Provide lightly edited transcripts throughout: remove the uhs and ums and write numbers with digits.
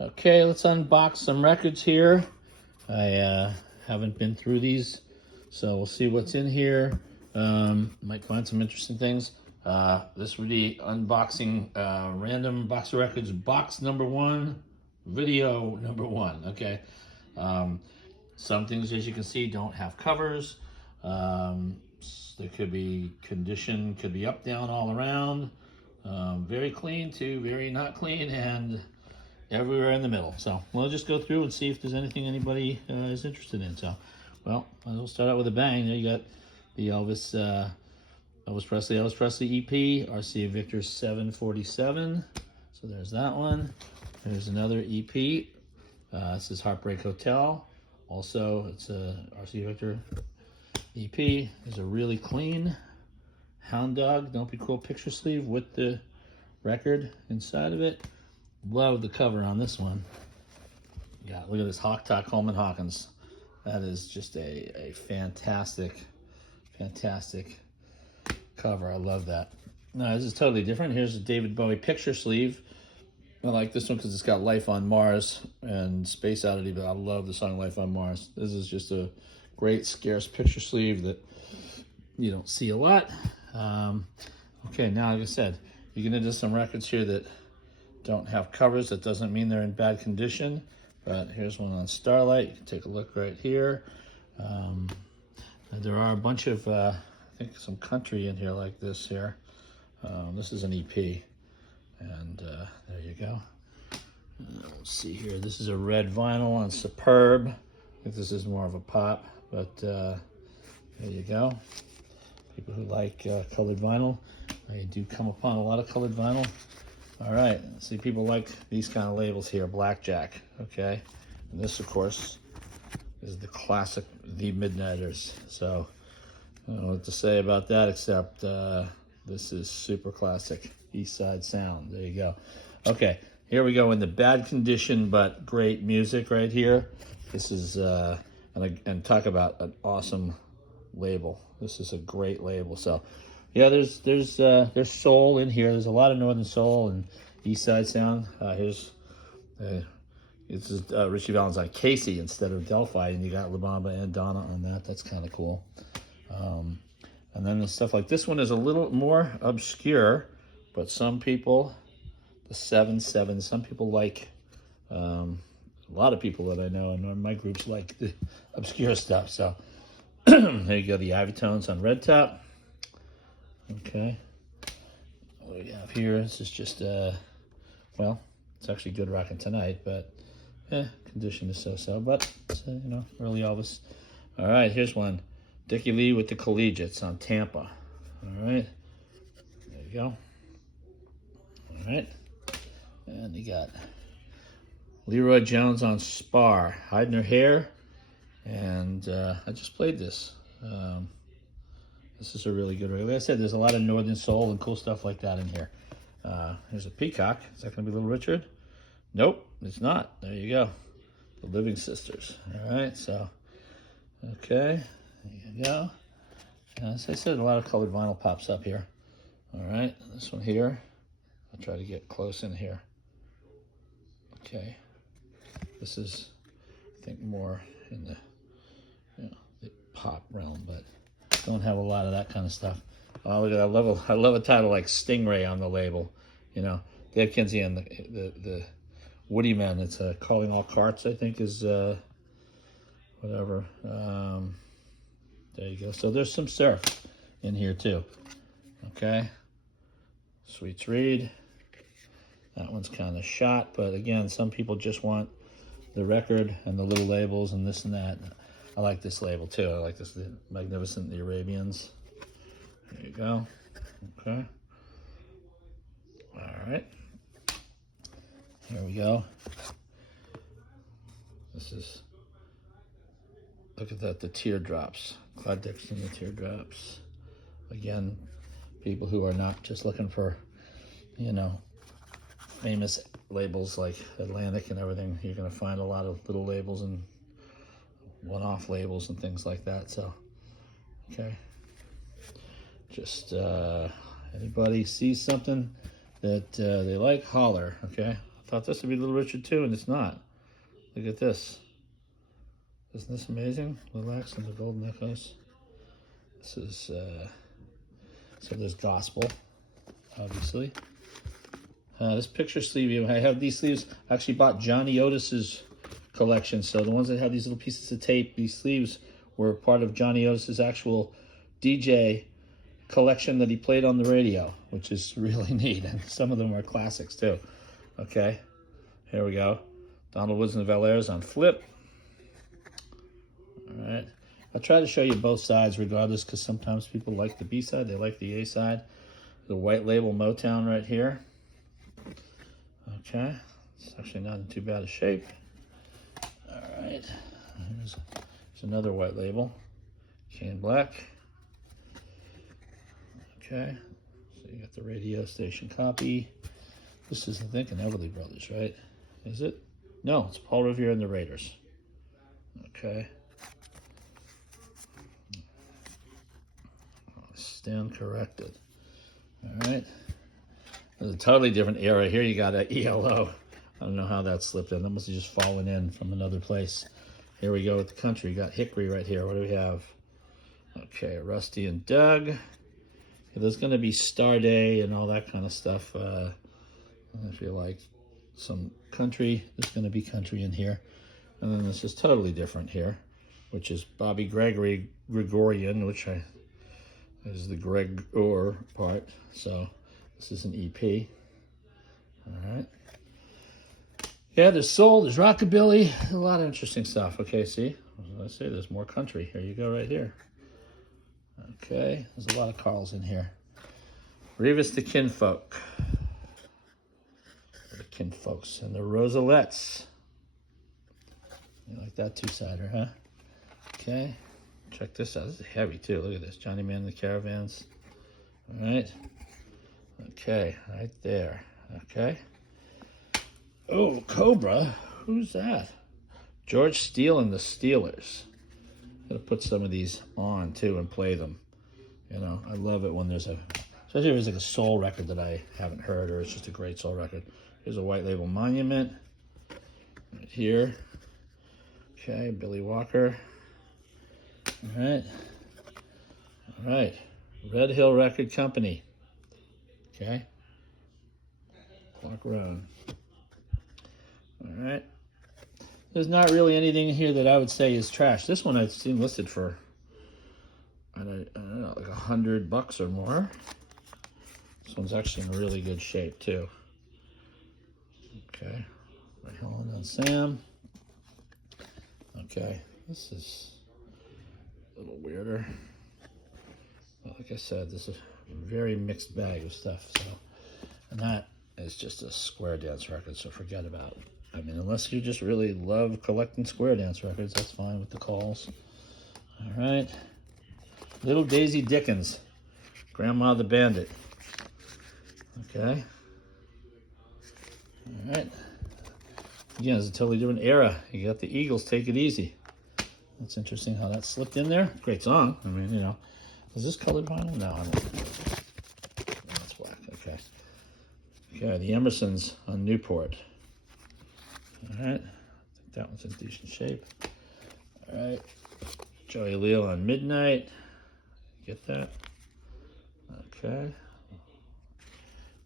Okay, let's unbox some records here. I haven't been through these, so we'll see what's in here. Might find some interesting things. This would be unboxing random box of records, box number 1, video number 1. Okay, some things, as you can see, don't have covers. There could be condition, could be up, down, all around. Very clean to very not clean, and everywhere in the middle. So we'll just go through and see if there's anything anybody is interested in. So, well, we'll start out with a bang. There you got the Elvis Presley EP, RCA Victor 747. So there's that one. There's another EP. This is Heartbreak Hotel. Also, it's a RCA Victor EP. There's a really clean Hound Dog Don't Be Cruel picture sleeve with the record inside of it. Love the cover on this one. Yeah, look at this Hawk Talk Coleman Hawkins. That is just a fantastic cover. I love that. No, this is totally different. Here's a David Bowie picture sleeve. I like this one because it's got Life on Mars and Space Oddity, but I love the song Life on Mars. This is just a great, scarce picture sleeve that you don't see a lot. Okay, now, like I said, you get into some records here that don't have covers. That doesn't mean they're in bad condition, but here's one on Starlight. You can take a look right here. And there are a bunch of I think some country in here like this here. This is an EP, and there you go. Let's see here. This is a red vinyl on Superb. I think this is more of a pop, but there you go. People who like colored vinyl, I do come upon a lot of colored vinyl. All right, see, people like these kind of labels here, Blackjack, okay? And this, of course, is the classic The Midnighters. So I don't know what to say about that, except this is super classic East Side Sound. There you go. Okay, here we go in the bad condition but great music right here. This is, and talk about an awesome label. This is a great label. So yeah, there's soul in here. There's a lot of Northern soul and East Side Sound. Here's this is Richie Valens on Casey instead of Delphi, and you got La Bamba and Donna on that. That's kind of cool. And then the stuff like this one is a little more obscure, but some people, the 7/7, some people like. A lot of people that I know in my groups like the obscure stuff. So there you go. The Ivy Tones on Red Top. Okay, what do we have here? This is just, well, it's actually good rockin' tonight, but, condition is so-so, but, it's, you know, early Elvis. All right, here's one. Dickie Lee with the Collegiates on Tampa. All right, there you go. All right, and you got Leroy Jones on Spar, Hiding Her Hair, and I just played this. This is a really good record. Like I said, there's a lot of Northern soul and cool stuff like that in here. Here's a Peacock. Is that going to be Little Richard? Nope, it's not. There you go. The Living Sisters. All right, so, okay, there you go. As I said, a lot of colored vinyl pops up here. All right, this one here. I'll try to get close in here. Okay, this is, I think, more in the, the pop realm, but don't have a lot of that kind of stuff. Oh, look at that. I love a title like Stingray on the label. You know, Dave Kinsey and the Woody Men. It's Calling All Carts, I think, is whatever. There you go. So there's some surf in here too. Okay. Sweets Reed. That one's kind of shot, but again, some people just want the record and the little labels and this and that. I like this label too. I like this, the Magnificent The Arabians. There you go. Okay. All right. Here we go. This is, look at that, the Teardrops. Clyde Dixon, the Teardrops. Again, people who are not just looking for, you know, famous labels like Atlantic and everything. You're going to find a lot of little labels and one-off labels and things like that. So, okay, just anybody sees something that they like, holler. Okay, thought this would be Little Richard too, and it's not. Look at this. Isn't this amazing? Lilacs and the golden echoes. This is, so there's gospel, obviously. This picture sleeve, I have these sleeves. I actually bought Johnny Otis's collection. So the ones that have these little pieces of tape, these sleeves were part of Johnny Otis's actual DJ collection that he played on the radio, which is really neat. And some of them are classics too. Okay, here we go. Donald Woods and the Valairs on flip. All right. I'll try to show you both sides regardless, because sometimes people like the B side, they like the A side. The white label Motown right here. Okay, it's actually not in too bad a shape. All right, here's another white label, Cane Black. Okay, so you got the radio station copy. This is, I think, an Everly Brothers, right? Is it? No, it's Paul Revere and the Raiders. Okay. Stand corrected. All right. There's a totally different era. Here you got an ELO. I don't know how that slipped in. That must have just fallen in from another place. Here we go with the country. You got Hickory right here. What do we have? Okay, Rusty and Doug. There's going to be Star Day and all that kind of stuff. If you like some country, there's going to be country in here. And then this is totally different here, which is Bobby Gregorian, which is the Greg Orr part. So this is an EP. All right. Yeah, there's soul, there's rockabilly, a lot of interesting stuff. Okay, see? As I say, there's more country. Here you go right here. Okay, there's a lot of Carls in here. Revis the Kinfolk. The Kinfolks and the Rosalettes. You like that two-sider, huh? Okay, check this out. This is heavy too. Look at this. Johnny Man and the Caravans. All right. Okay, right there. Okay. Oh, Cobra. Who's that? George Steele and the Steelers. Gotta put some of these on too and play them. You know, I love it when there's especially if there's like a soul record that I haven't heard, or it's just a great soul record. Here's a white label Monument. Right here. Okay, Billy Walker. All right. All right. Red Hill Record Company. Okay. Clark Roan. All right. There's not really anything here that I would say is trash. This one I've seen listed for, I don't know, like $100 or more. This one's actually in really good shape too. Okay. Ray Holland and Sam. Okay. This is a little weirder. But like I said, this is a very mixed bag of stuff. So, and that is just a square dance record, so forget about it. I mean, unless you just really love collecting square dance records, that's fine with the calls. All right. Little Daisy Dickens, Grandma the Bandit. Okay. All right. Again, it's a totally different era. You got the Eagles, Take It Easy. That's interesting how that slipped in there. Great song. I mean, you know. Is this colored vinyl? No, I don't think it is. No, it's black. Okay. Okay, the Emersons on Newport. All right, I think that one's in decent shape. All right, Joey Leal on Midnight. Get that? Okay.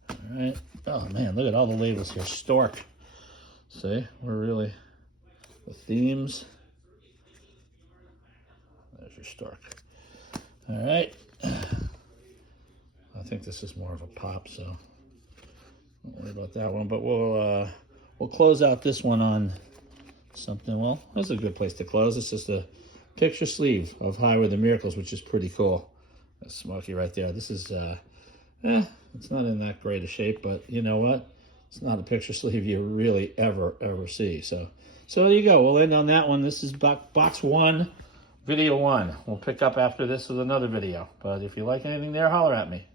All right. Oh man, look at all the labels here. Stork. See, we're really the themes. There's your Stork. All right. I think this is more of a pop, so don't worry about that one. But we'll close out this one on something. Well, that's a good place to close. It's just a picture sleeve of Highway the Miracles, which is pretty cool. That's Smokey right there. This is, it's not in that great a shape, but you know what? It's not a picture sleeve you really ever see. So there you go. We'll end on that one. This is box 1, video 1. We'll pick up after this with another video. But if you like anything there, holler at me.